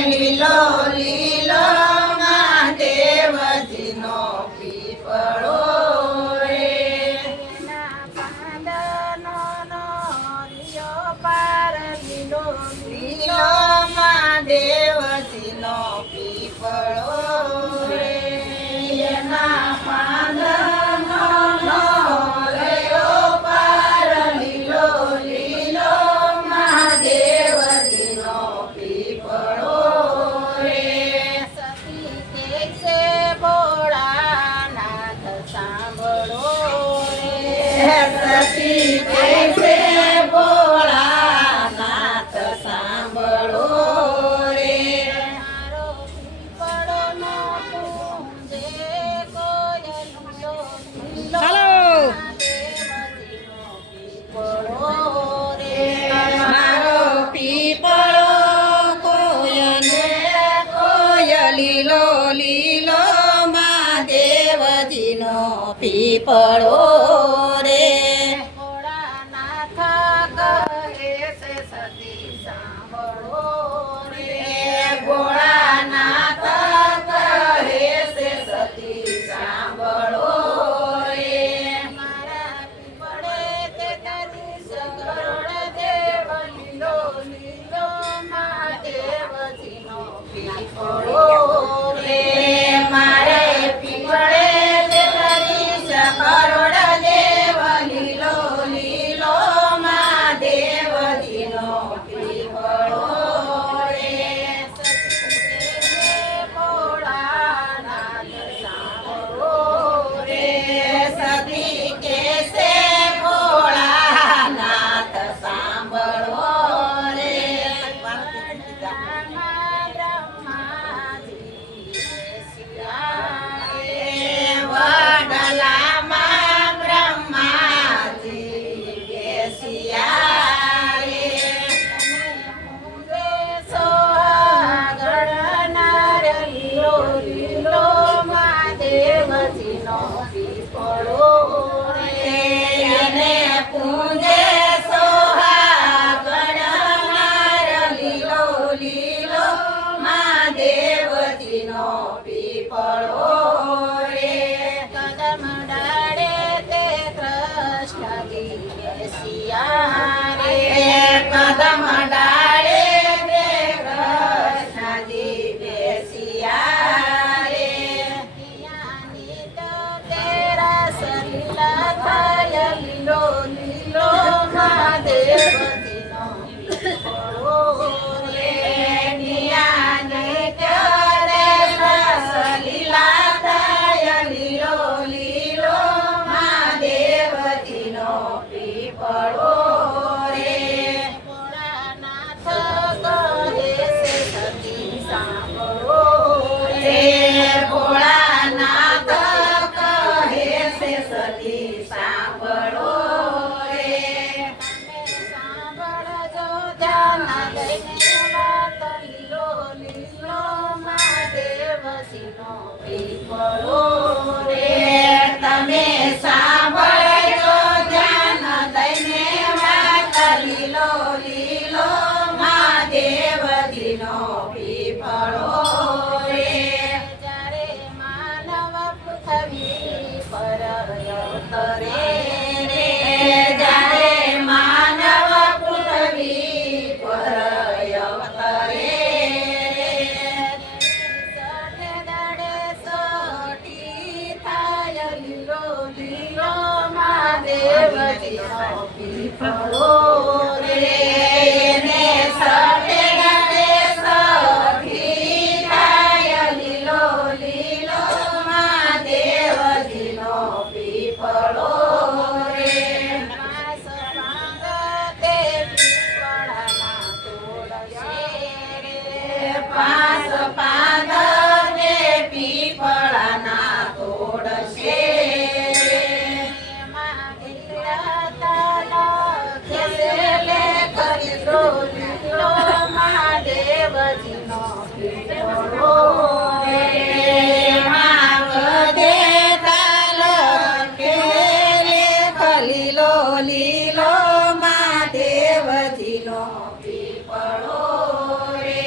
લીલો લીલો મહાદેવજીનો પીપળો રે એના પાંદનો લીલો પાર લીલો લીલો મહાદેવજીનો પીપળો રે એના પાંદનો લીલો પાર લીલો લીલો મહાદેવજીનો પીપળો રે સતી કહેશે ભોળાનાથ સાંભળો રે સતી કહેશે ભોળાનાથ સાંભળો રે મારો પીપળોનો પૂંજે કોયલીલો લીલો મહાદેવજીનો પીપળો રે મારો પીપળો કોય લીલો લીલો મહાદેવજીનો પીપળો રે ભોળાનાથ કહે છે સતી સાંભળો રે ભોળાનાથ કહે છે સતી સાંભળો રે મારા પીપળે તેતાલીસ કરોડ દેવ લીલો લીલો મહાદેવજીનો પીપળો રે મારે પીપળે તેતાલીસ કરોડ દેવ લીલો લીલો મહાદેવજીનો પીપળો રે ભોળાનાથ સાંભળો રે સતી કહેશે ભોળાનાથ સાંભળો રે વડલામાં બ્રહ્માજી બેસ્યા રે એને પૂજે સોહાગણ માર લીલો લીલો મહાદેવજીનો પીપળો રે કદમ ડાળે તે કૃષ્ણજી બેસ્યા રે કદમ ડાળે તે કૃષ્ણજી બેસ્યા રે યાની તો તેરા સલીલા થાય લીલો લીલો મહાદેવજીનો પીપળો રે નિયાને કરે રસલીલા થાય લીલો લીલો મહાદેવજીનો પીપળો રે ભોળાનાથ કહે છે સતી સાંભળો રે ભોળાનાથ કહે છે સતી સાંભળો રે સાંભળજો ધ્યાન દઈને વાત લીલો લીલો મહાદેવજીનો પીપળો રે તમે સાંભળજો ધ્યાન દઈને વાત લીલો લીલો મહાદેવજીનો પીપળો રે જ્યારે માનવ પૃથ્વી પર અવતરે રે જ્યારે માનવ પૃથ્વી પર અવતરે સઠે દાડે સઠી થાય લીલો લીલો મહાદેવજીનો પીપળો રે એને સઠે ગાડે સખી થાય લીલો લીલો મહાદેવજીનો પીપળો રે પાસ પાંગતે પીપળાના તોડશે રે પાંચ પાંદને પીપળાના તોડશે મહાદેવજીનો પીપળો લીલો લીલો મહાદેવજીનો પીપળો રે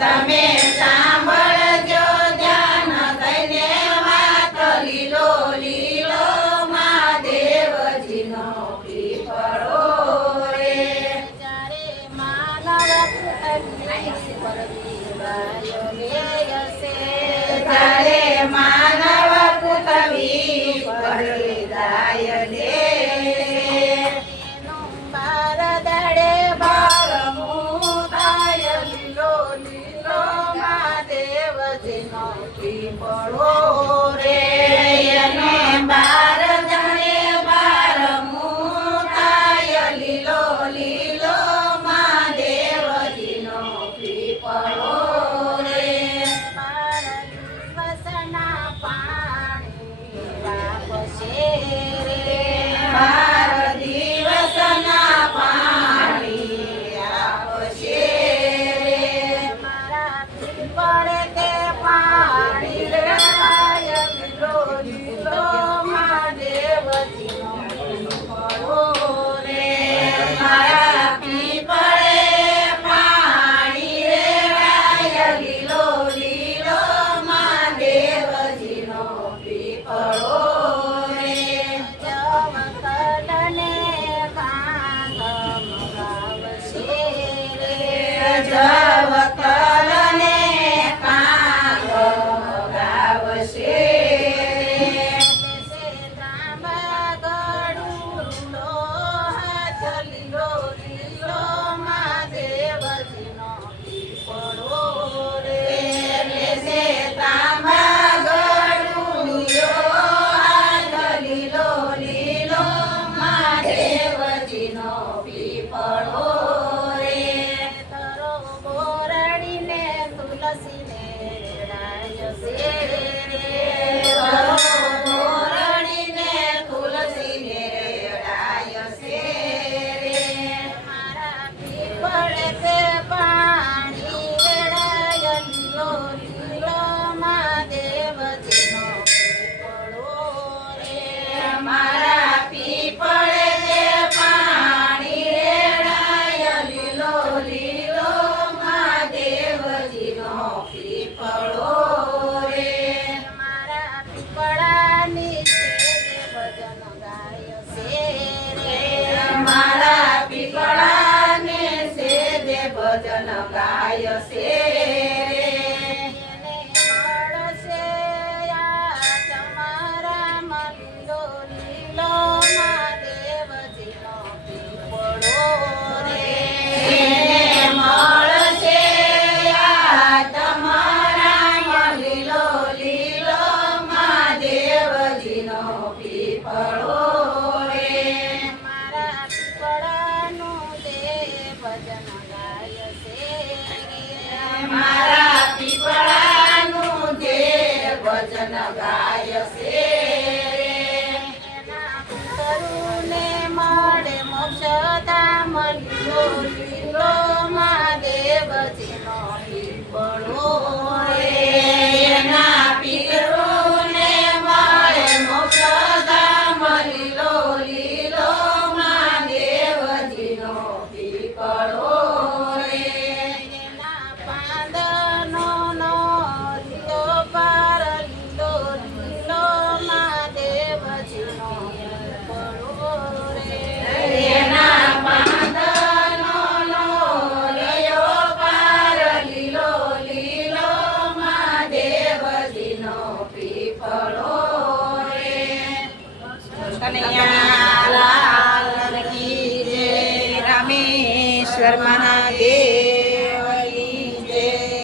તમે સાંભળજો ધ્યાન થઈને વાત લીલો લીલો મહાદેવજીનો પીપળો રે. જ્યારે માનવ પરવી ગાયો લેશે. તારે માનવ પૃથ્વી પર જાય રે. એનું બાર દાડે બારમું થાય લીલો લીલો મહાદેવજીનો પીપળો રે. એને બાર જાણે બારમું થાય લીલો લીલો મહાદેવજીનો પીપળો રે. બાર દિવસના પાણી વાપશે રે. 12 દિવસના પાણી આપશે રે. મારા પીપળે તે પાણી રેડાય લીલો લીલો મહાદેવજીનો પીપળો રે. મારા પીપળે પાણી રેડાય લીલો લીલો મહાદેવજીનો પીપળો રે. જવકલને કાંગમ ગાવશે રે. જવકલને કાંગ ગાવશે રે. દેશે ત્રાંબા ગળુડો હાથ લીલો લીલો મહાદેવજીનો પીપળો રે. લેશે તાંબા ગળુયો હાથ લીલો લીલો મહાદેવજીનો પીપળો રે. તરો બોરડીને તુલસીને રેડાયશે રે. મોરણીને તુલસીને રેડાયશે રે. મારા પીપળે તે પાણી રેડાય લીલો લીલો મહાદેવજીનો પીપળો રે. મારા પીપળે તે પાણી રેડાય લીલો લીલો મહાદેવજીનો પીપળો રે. મારા પીપળાની સેવે ભજન ગાયશે રે. મારા પીપળાને સેજે ભજન ગાયશે રે. એને મળશે આ તમારા લીલો લીલો મહાદેવજીનો પીપળો રે. એને મળશે આ તમારામાં લીલો લીલો મહાદેવજીનો પીપળો રે. મારા પીપળાનું તે ભજન ગાયશે રે. મારા પીપળાનું જે ભજન ગાયશે રે. એના પુતરુને મળે મોક્ષધામ લીલો લીલો મહાદેવજીનો પીપળો રે. એના પિતૃને મળે મોક્ષધામ લીલો લીલો મહાદેવજીનો પીપળો રે. એના પાંદનો નો લીલો પાર લીલો લીલો મહાદેવજીનો પીપળો રે. એના પાંદનો લયો પાર લીલો લીલો મહાદેવજીનો પીપળો રે. કનૈયા લાલ કી જય. રામેશ્વર મહાદેવ